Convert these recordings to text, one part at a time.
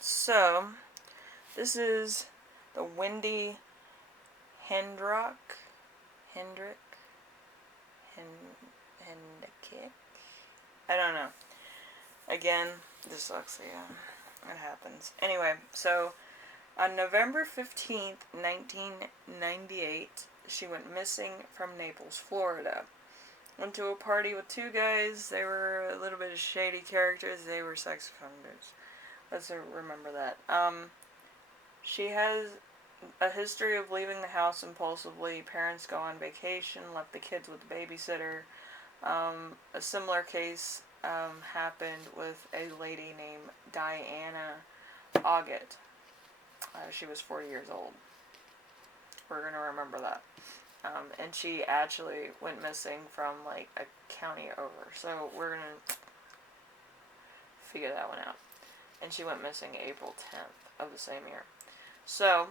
so this is the Wendy Hudakoc Hudakoc. I don't know. Again, dyslexia. It happens. Anyway, so on November 15th, 1998, she went missing from Naples, Florida. Went to a party with two guys. They were a little bit of shady characters. They were sex offenders. Let's remember that. She has a history of leaving the house impulsively. Parents go on vacation, left the kids with the babysitter. A similar case happened with a lady named Diana Ogget. She was 40 years old. We're going to remember that. And she actually went missing from like a county over. So we're going to figure that one out. And she went missing April 10th of the same year. So,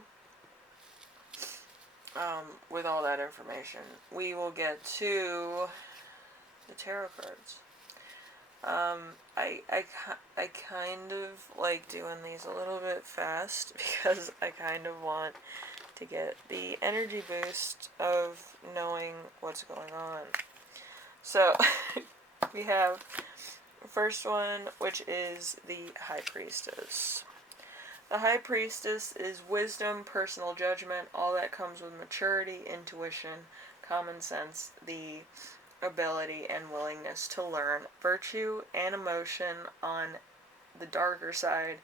with all that information, we will get to the tarot cards. I kind of like doing these a little bit fast because I kind of want to get the energy boost of knowing what's going on. So, we have the first one, which is the High Priestess. The High Priestess is wisdom, personal judgment, all that comes with maturity, intuition, common sense, the ability and willingness to learn, virtue and emotion on the darker side,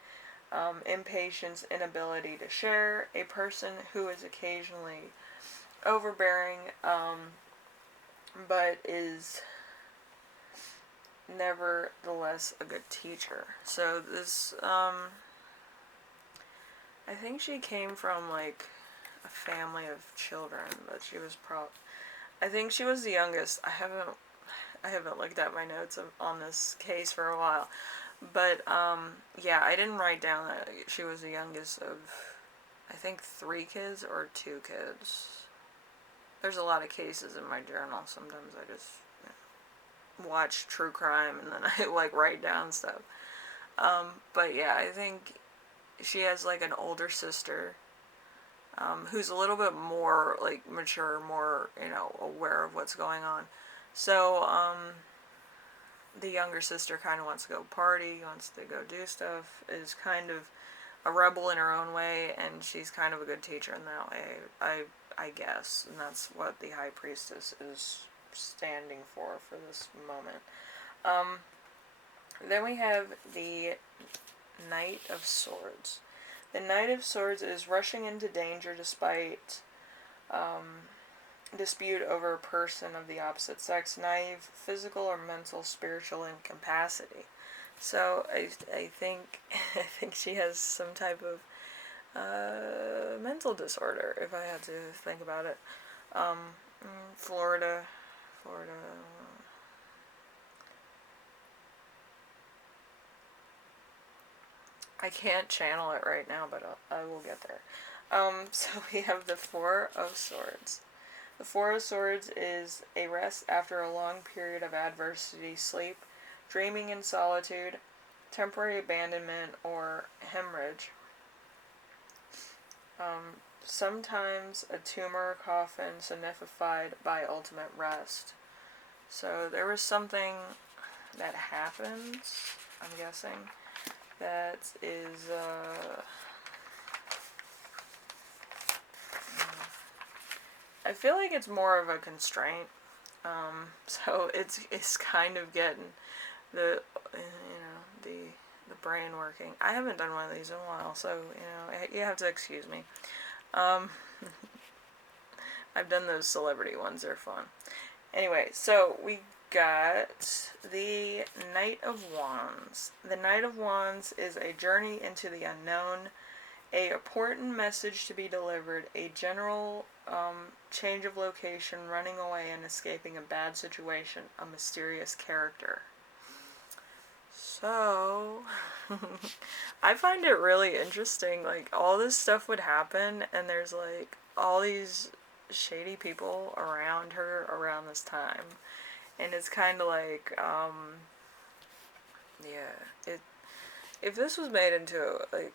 impatience, inability to share, a person who is occasionally overbearing, but is nevertheless a good teacher. So this, I think she came from like a family of children, but she was I think she was the youngest. I haven't looked at my notes on this case for a while. But, yeah, I didn't write down that she was the youngest of, I think, 3 kids or 2 kids. There's a lot of cases in my journal. Sometimes I just watch true crime and then I, like, write down stuff. But, yeah, I think she has, like, an older sister, who's a little bit more, like, mature, more, aware of what's going on. So, the younger sister kind of wants to go party, wants to go do stuff, is kind of a rebel in her own way, and she's kind of a good teacher in that way, I guess. And that's what the High Priestess is standing for this moment. Then we have the Knight of Swords. The Knight of Swords is rushing into danger despite dispute over a person of the opposite sex, naive, physical or mental, spiritual incapacity. So I think she has some type of mental disorder, if I had to think about it. Florida. I can't channel it right now, but I will get there. So we have the Four of Swords. The Four of Swords is a rest after a long period of adversity, sleep, dreaming in solitude, temporary abandonment, or hemorrhage. Sometimes a tumor coffin signified by ultimate rest. So there was something that happened, I'm guessing, that is, I feel like it's more of a constraint. So it's kind of getting the brain working. I haven't done one of these in a while, so you have to excuse me. I've done those celebrity ones; they're fun. Anyway, so we got the Knight of Wands. The Knight of Wands is a journey into the unknown, a important message to be delivered, a general change of location, running away and escaping a bad situation, a mysterious character. So, I find it really interesting, like, all this stuff would happen, and there's, like, all these shady people around her around this time. And it's kind of like, if this was made into like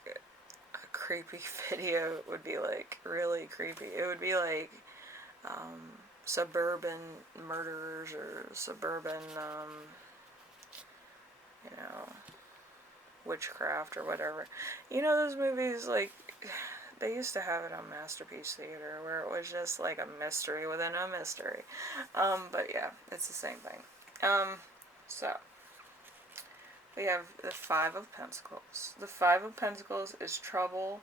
a creepy video, it would be like really creepy. It would be like suburban murderers or suburban you know, witchcraft or whatever. You know those movies, like, they used to have it on Masterpiece Theater where it was just like a mystery within a mystery. But yeah, it's the same thing. So we have the Five of Pentacles. The Five of Pentacles is trouble,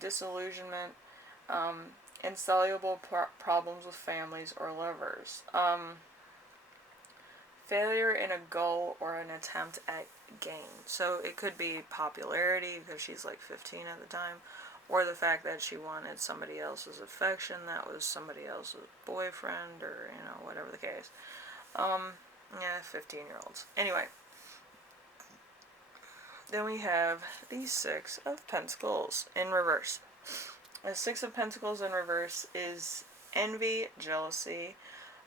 disillusionment, insoluble problems with families or lovers. Failure in a goal or an attempt at gain. So it could be popularity because she's like 15 at the time, or the fact that she wanted somebody else's affection that was somebody else's boyfriend, or, you know, whatever the case. Yeah, 15-year-olds. Anyway, then we have the Six of Pentacles in reverse. The Six of Pentacles in reverse is envy, jealousy,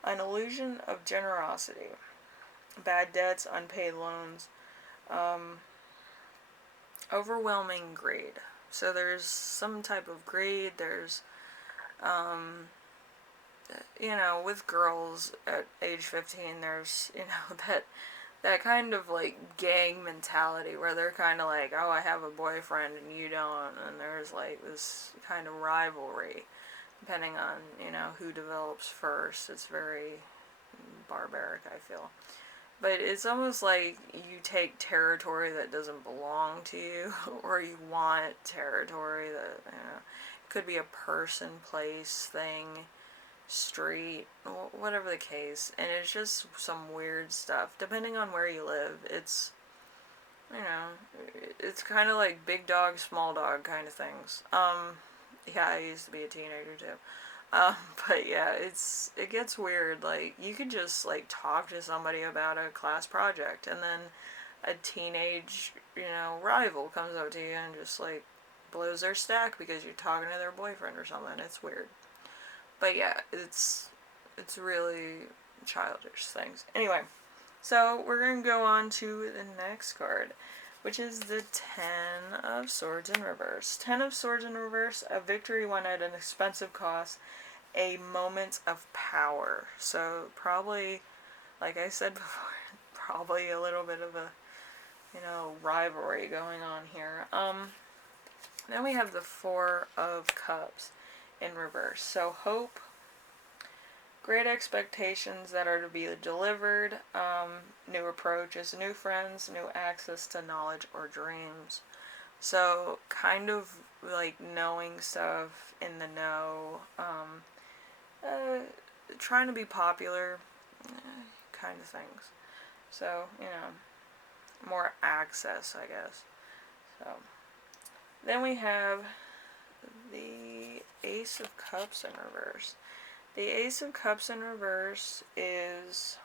an illusion of generosity, bad debts, unpaid loans, overwhelming greed. So there's some type of greed. There's, you know, with girls at age 15, there's, you know, that kind of like gang mentality where they're kind of like, oh, I have a boyfriend and you don't, and there's like this kind of rivalry depending on, you know, who develops first. It's very barbaric, I feel. But it's almost like you take territory that doesn't belong to you, or you want territory that, you know, it could be a person, place, thing, street, whatever the case. And it's just some weird stuff. Depending on where you live, it's, you know, it's kind of like big dog, small dog kind of things. Yeah, I used to be a teenager too. But yeah, it gets weird. Like, you could just, like, talk to somebody about a class project, and then a teenage, you know, rival comes up to you and just, like, blows their stack because you're talking to their boyfriend or something. It's weird. But yeah, it's really childish things. Anyway, so we're going to go on to the next card, which is the Ten of Swords in reverse. Ten of Swords in reverse, a victory won at an expensive cost, a moment of power. So probably, like I said before, probably a little bit of a, you know, rivalry going on here. Then we have the Four of Cups in reverse. So hope, great expectations that are to be delivered, new approaches, new friends, new access to knowledge or dreams. So kind of like knowing stuff, in the know, trying to be popular, kind of things. So, you know, more access, I guess. So then we have the Ace of Cups in reverse. The Ace of Cups in reverse is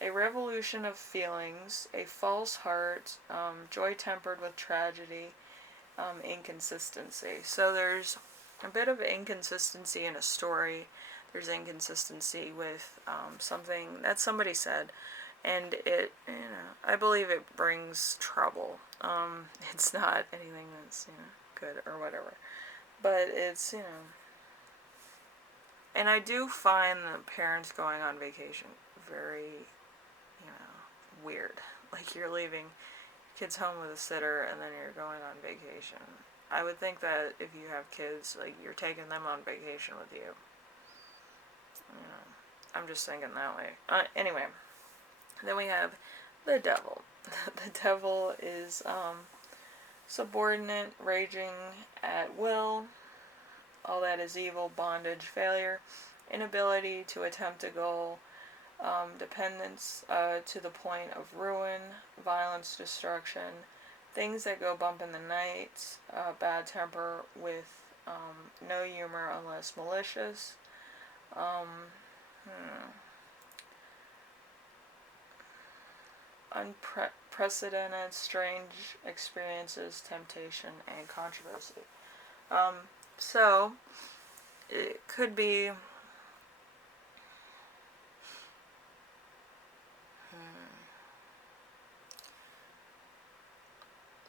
a revolution of feelings, a false heart, joy tempered with tragedy, inconsistency. So there's a bit of inconsistency in a story. There's inconsistency with something that somebody said, and it, you know, I believe it brings trouble. It's not anything that's, you know, good or whatever, but it's, you know, and I do find the parents going on vacation very, you know, weird. Like, you're leaving kids home with a sitter and then you're going on vacation. I would think that if you have kids, like, you're taking them on vacation with you. You know, I'm just thinking that way. Anyway, then we have the Devil. The Devil is subordinate, raging at will, all that is evil, bondage, failure, inability to attempt a goal, dependence to the point of ruin, violence, destruction, things that go bump in the night, bad temper with no humor unless malicious, unprecedented, strange experiences, temptation, and controversy. So, it could be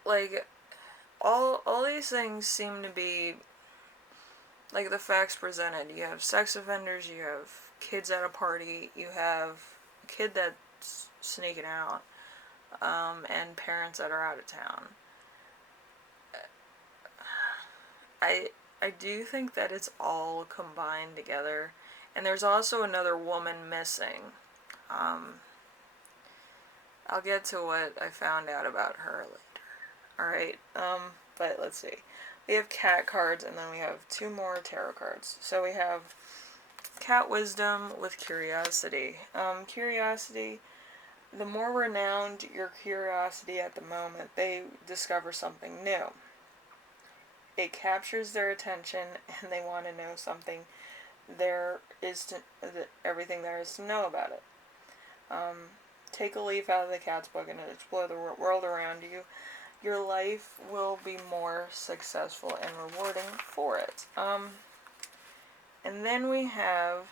like, all these things seem to be, like, the facts presented. You have sex offenders, you have kids at a party, you have a kid that's sneaking out, and parents that are out of town. I do think that it's all combined together. And there's also another woman missing. I'll get to what I found out about her later. Alright, but let's see. We have cat cards, and then we have two more tarot cards. So we have cat wisdom with curiosity. Curiosity, the more renowned your curiosity at the moment, they discover something new. It captures their attention, and they want to know something. Everything there is to know about it. Take a leaf out of the cat's book and explore the world around you. Your life will be more successful and rewarding for it. And then we have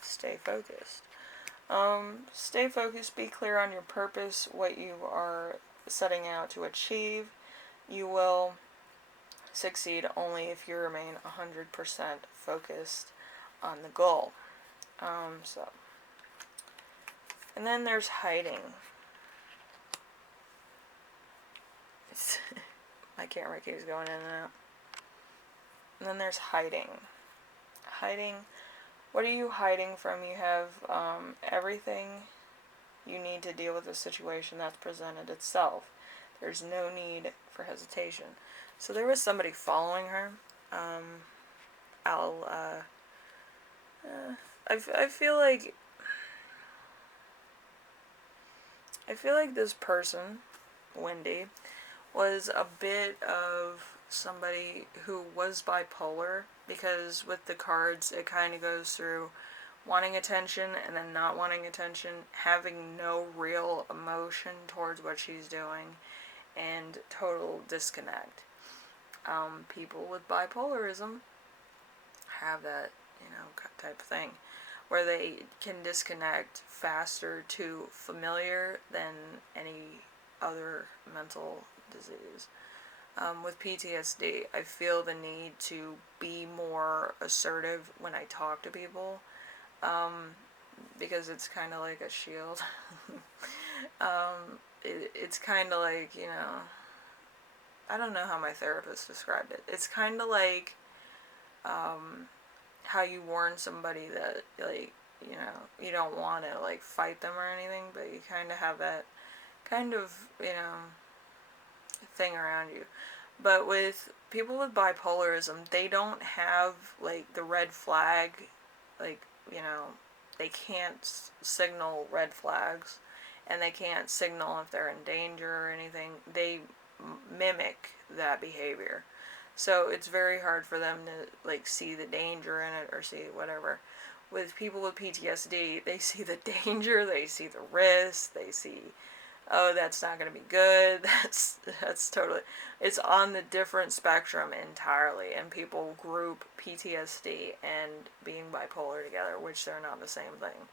stay focused. Stay focused, be clear on your purpose, what you are setting out to achieve. You will succeed only if you remain 100% focused on the goal. And then there's hiding. My camera keeps going in and out. And then there's hiding. Hiding. What are you hiding from? You have everything you need to deal with the situation that's presented itself. There's no need for hesitation. So there was somebody following her. I feel like this person, Wendy, was a bit of somebody who was bipolar, because with the cards it kind of goes through wanting attention and then not wanting attention, having no real emotion towards what she's doing, and total disconnect. People with bipolarism have that, type of thing, where they can disconnect faster to familiar than any other mental disease. With PTSD, I feel the need to be more assertive when I talk to people, because it's kind of like a shield. It's kind of like, I don't know how my therapist described it. It's kind of like how you warn somebody that, you don't want to, fight them or anything, but you kind of have that kind of, thing around you. But with people with bipolarism, they don't have, the red flag, they can't signal red flags, and they can't signal if they're in danger or anything. They mimic that behavior. So it's very hard for them to, see the danger in it or see whatever. With people with PTSD, they see the danger, they see the risk, they see, oh, that's not going to be good, that's totally, it's on the different spectrum entirely, and people group PTSD and being bipolar together, which they're not the same thing.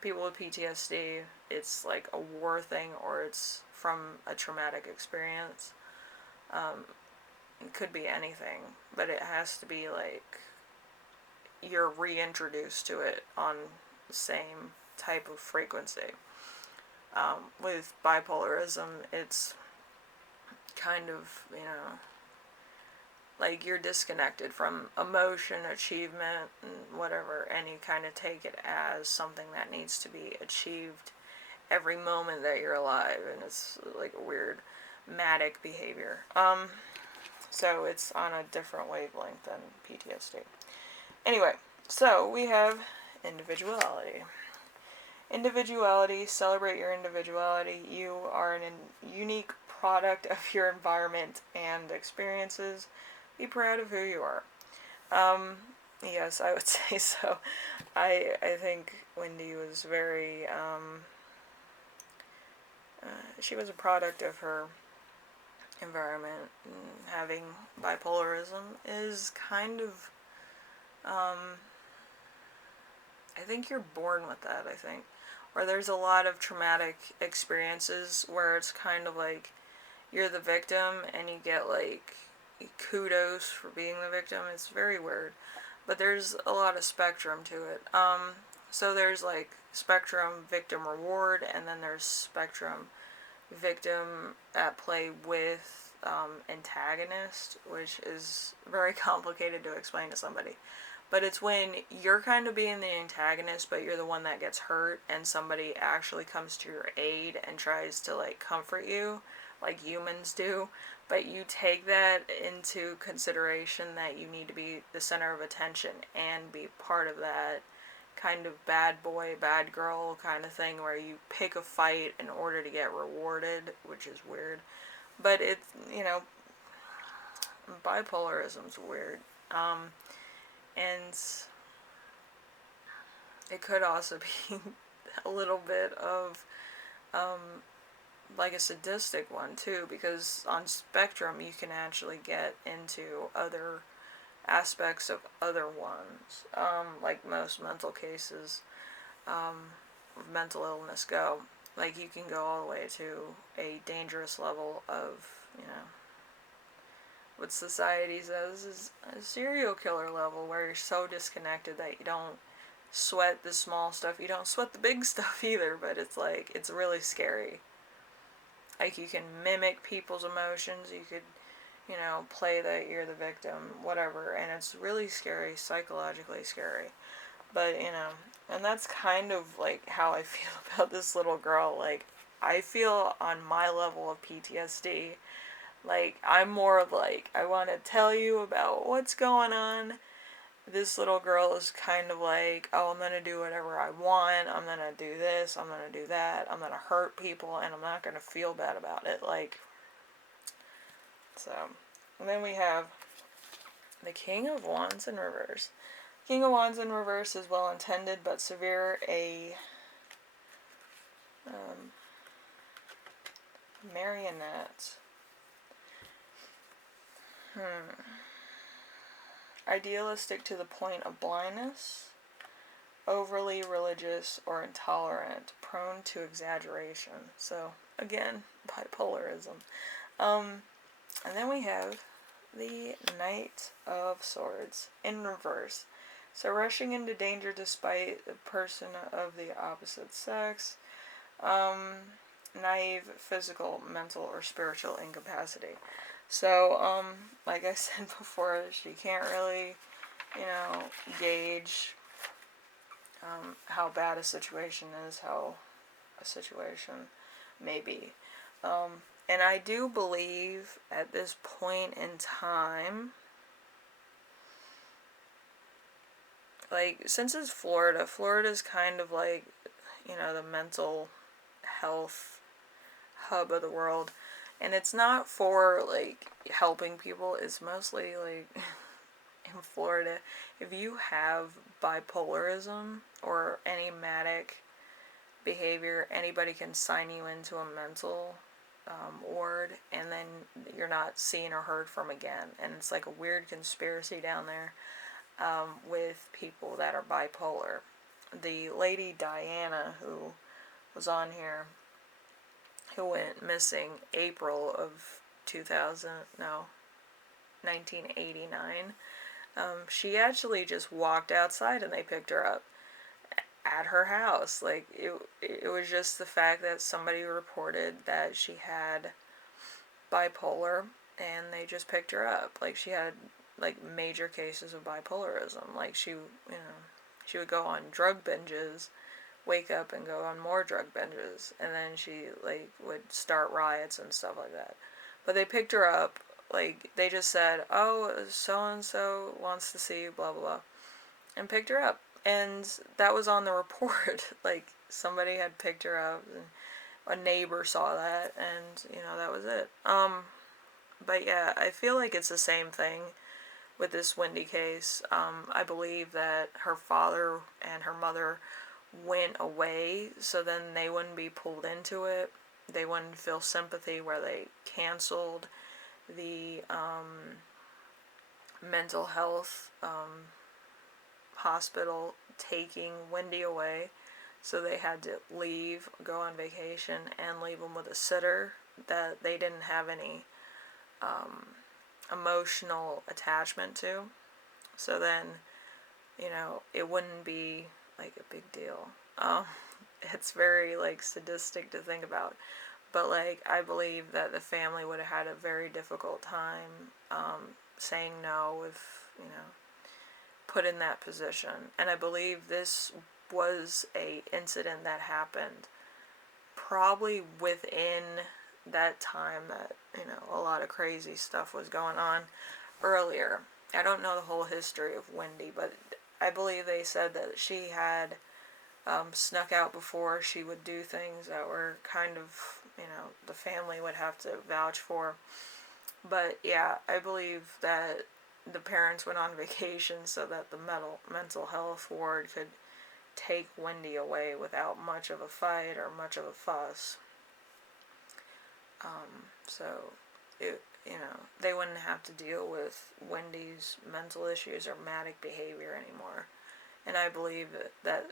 People with PTSD, it's like a war thing, or it's from a traumatic experience. It could be anything, but it has to be you're reintroduced to it on the same type of frequency. With bipolarism, it's kind of, you're disconnected from emotion, achievement, and whatever, and you kind of take it as something that needs to be achieved every moment that you're alive, and it's like a weird manic behavior. So it's on a different wavelength than PTSD. Anyway, so we have individuality. Individuality, celebrate your individuality. You are a unique product of your environment and experiences. Be proud of who you are. Yes, I would say so. I think Wendy was very, she was a product of her environment. Having bipolarism is kind of, I think you're born with that, I think. Or there's a lot of traumatic experiences where it's kind of like you're the victim and you get like kudos for being the victim. It's very weird, but there's a lot of spectrum to it. So there's like spectrum victim reward, and then there's spectrum victim at play with antagonist, which is very complicated to explain to somebody. But it's when you're kind of being the antagonist, but you're the one that gets hurt, and somebody actually comes to your aid and tries to like comfort you, like humans do. But you take that into consideration that you need to be the center of attention and be part of that kind of bad boy, bad girl kind of thing where you pick a fight in order to get rewarded, which is weird. But it's, bipolarism's weird. And it could also be a little bit of like a sadistic one too, because on spectrum you can actually get into other aspects of other ones, like most mental cases of mental illness go. Like you can go all the way to a dangerous level of, what society says is a serial killer level, where you're so disconnected that you don't sweat the small stuff, you don't sweat the big stuff either, but it's like, it's really scary. Like you can mimic people's emotions, you could, play that you're the victim, whatever, and it's really scary, psychologically scary. But, and that's kind of like how I feel about this little girl. Like, I feel on my level of PTSD, like, I'm more of like, I want to tell you about what's going on. This little girl is kind of like, oh, I'm going to do whatever I want, I'm going to do this, I'm going to do that, I'm going to hurt people, and I'm not going to feel bad about it. Like, so, and then we have the King of Wands in reverse. King of Wands in reverse is well intended but severe. A marionette. Idealistic to the point of blindness. Overly religious or intolerant. Prone to exaggeration. So, again, bipolarism. And then we have the Knight of Swords in reverse. So rushing into danger despite the person of the opposite sex. Naive physical, mental, or spiritual incapacity. So, like I said before, she can't really, gauge how bad a situation is, how a situation may be. And I do believe at this point in time, like, since it's Florida's kind of like, the mental health hub of the world. And it's not for, like, helping people. It's mostly, like, in Florida, if you have bipolarism or any manic behavior, anybody can sign you into a mental ward, and then you're not seen or heard from again. And it's like a weird conspiracy down there with people that are bipolar. The lady Diana, who was on here, who went missing April of 1989, she actually just walked outside and they picked her up at her house. Like, it was just the fact that somebody reported that she had bipolar, and they just picked her up. Like, she had, like, major cases of bipolarism. Like, she would go on drug binges, wake up and go on more drug binges, and then she, like, would start riots and stuff like that. But they picked her up. Like, they just said, oh, so-and-so wants to see you, blah, blah, blah, and picked her up. And that was on the report. Like, somebody had picked her up, and a neighbor saw that, and, that was it. But yeah, I feel like it's the same thing with this Wendy case. I believe that her father and her mother went away, so then they wouldn't be pulled into it. They wouldn't feel sympathy, where they canceled the mental health hospital taking Wendy away. So they had to leave, go on vacation, and leave them with a sitter that they didn't have any emotional attachment to. So then, it wouldn't be like a big deal. It's very like sadistic to think about. But like, I believe that the family would have had a very difficult time saying no if, put in that position. And I believe this was a incident that happened probably within that time that, a lot of crazy stuff was going on earlier. I don't know the whole history of Wendy, but I believe they said that she had snuck out before. She would do things that were kind of, the family would have to vouch for. But yeah, I believe that the parents went on vacation so that the mental health ward could take Wendy away without much of a fight or much of a fuss. So they wouldn't have to deal with Wendy's mental issues or manic behavior anymore. And I believe that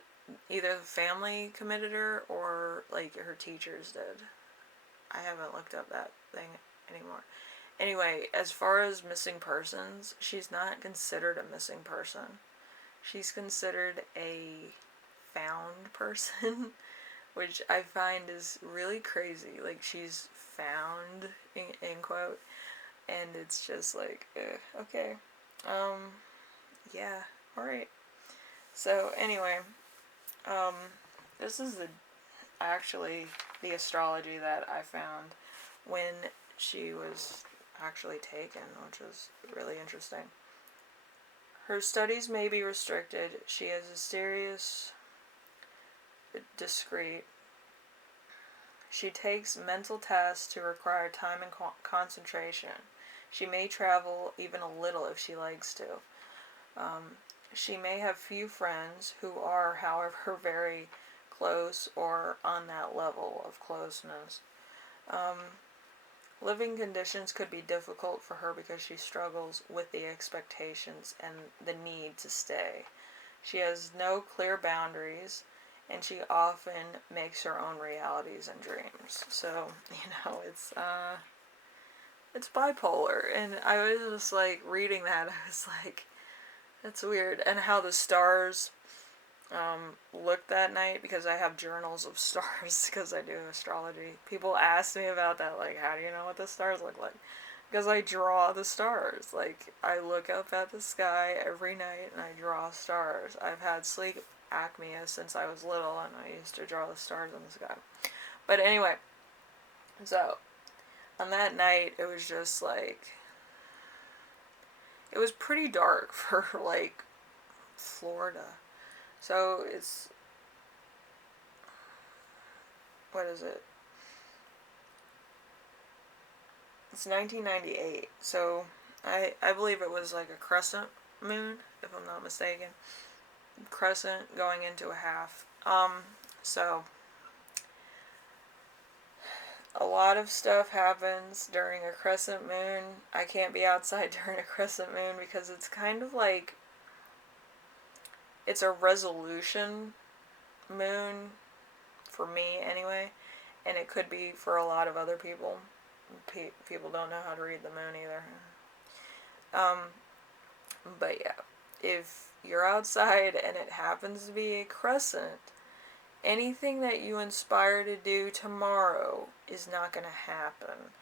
either the family committed her or like her teachers did. I haven't looked up that thing anymore. Anyway, as far as missing persons, she's not considered a missing person. She's considered a found person, which I find is really crazy. Like, she's found, in quote, and it's just like, okay, yeah, alright. So, anyway, this is actually the astrology that I found when she was actually taken, which was really interesting. Her studies may be restricted. She is a serious, discreet. She takes mental tasks to require time and concentration. She may travel even a little if she likes to. She may have few friends who are, however, very close or on that level of closeness. Living conditions could be difficult for her because she struggles with the expectations and the need to stay. She has no clear boundaries, and she often makes her own realities and dreams. So, it's bipolar, and I was just like reading that, I was like, that's weird. And how the stars looked that night, because I have journals of stars because I do astrology. People ask me about that, like, how do you know what the stars look like? Because I draw the stars. Like, I look up at the sky every night and I draw stars. I've had sleep apnea since I was little, and I used to draw the stars in the sky. But anyway, so on that night, it was just like, it was pretty dark for like Florida. So it's, what is it? It's 1998. So I believe it was like a crescent moon, if I'm not mistaken. Crescent going into a half. So a lot of stuff happens during a crescent moon. I can't be outside during a crescent moon because it's kind of like, it's a resolution moon, for me anyway, and it could be for a lot of other people. People don't know how to read the moon either. But yeah, if you're outside and it happens to be a crescent, anything that you inspire to do tomorrow is not going to happen.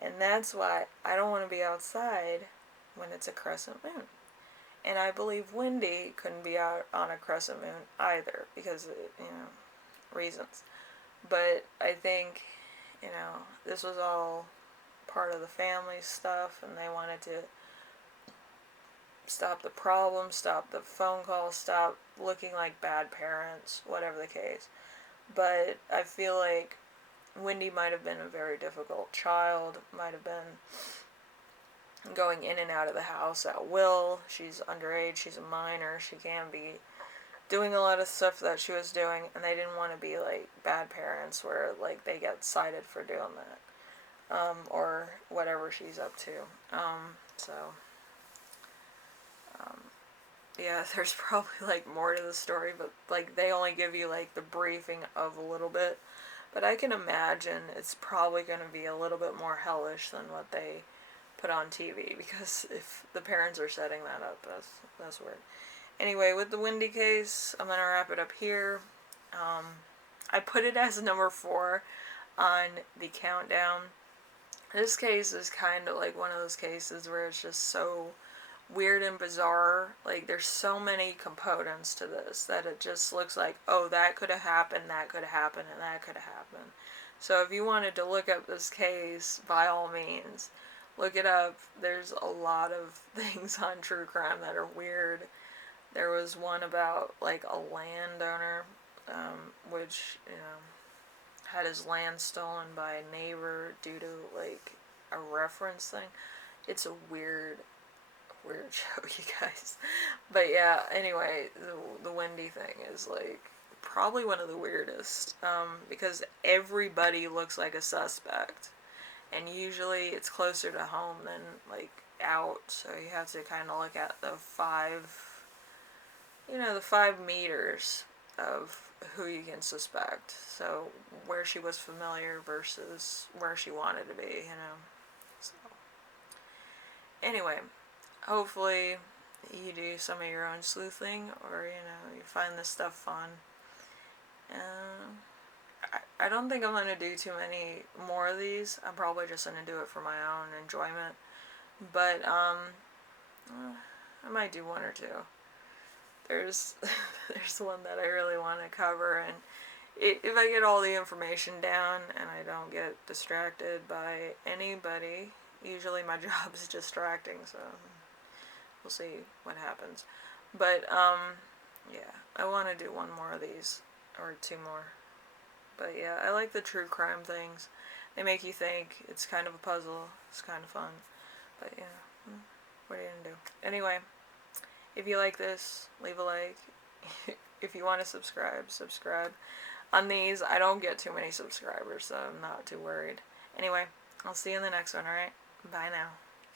And that's why I don't want to be outside when it's a crescent moon. And I believe Wendy couldn't be out on a crescent moon either, because of, reasons. But I think, this was all part of the family stuff, and they wanted to stop the problem, stop the phone calls, stop looking like bad parents, whatever the case. But I feel like Wendy might have been a very difficult child, might have been going in and out of the house at will. She's underage, she's a minor, she can be doing a lot of stuff that she was doing, and they didn't want to be like bad parents where like they get cited for doing that, or whatever she's up to. Yeah, there's probably like more to the story, but like they only give you like the briefing of a little bit. But I can imagine it's probably going to be a little bit more hellish than what they put on TV, because if the parents are setting that up, that's weird. Anyway, with the Wendy case, I'm going to wrap it up here. I put it as number 4 on the countdown. This case is kind of like one of those cases where it's just so weird and bizarre. Like, there's so many components to this that it just looks like, oh, that could have happened, that could have happened, and that could have happened. So if you wanted to look up this case, by all means, look it up. There's a lot of things on true crime that are weird. There was one about, like, a landowner, which, had his land stolen by a neighbor due to, like, a reference thing. It's a weird show, you guys. But yeah, anyway, the Wendy thing is, like, probably one of the weirdest, because everybody looks like a suspect, and usually it's closer to home than, like, out, so you have to kind of look at the 5 meters of who you can suspect, so where she was familiar versus where she wanted to be, so anyway, hopefully you do some of your own sleuthing, or, you find this stuff fun. I don't think I'm going to do too many more of these. I'm probably just going to do it for my own enjoyment. But, I might do one or two. There's one that I really want to cover, and if I get all the information down and I don't get distracted by anybody, usually my job is distracting, so we'll see what happens. But, yeah, I want to do one more of these, or 2 more. But yeah, I like the true crime things. They make you think. It's kind of a puzzle. It's kind of fun. But yeah, what are you gonna do? Anyway, if you like this, leave a like. If you want to subscribe. On these, I don't get too many subscribers, so I'm not too worried. Anyway, I'll see you in the next one, alright? Bye now.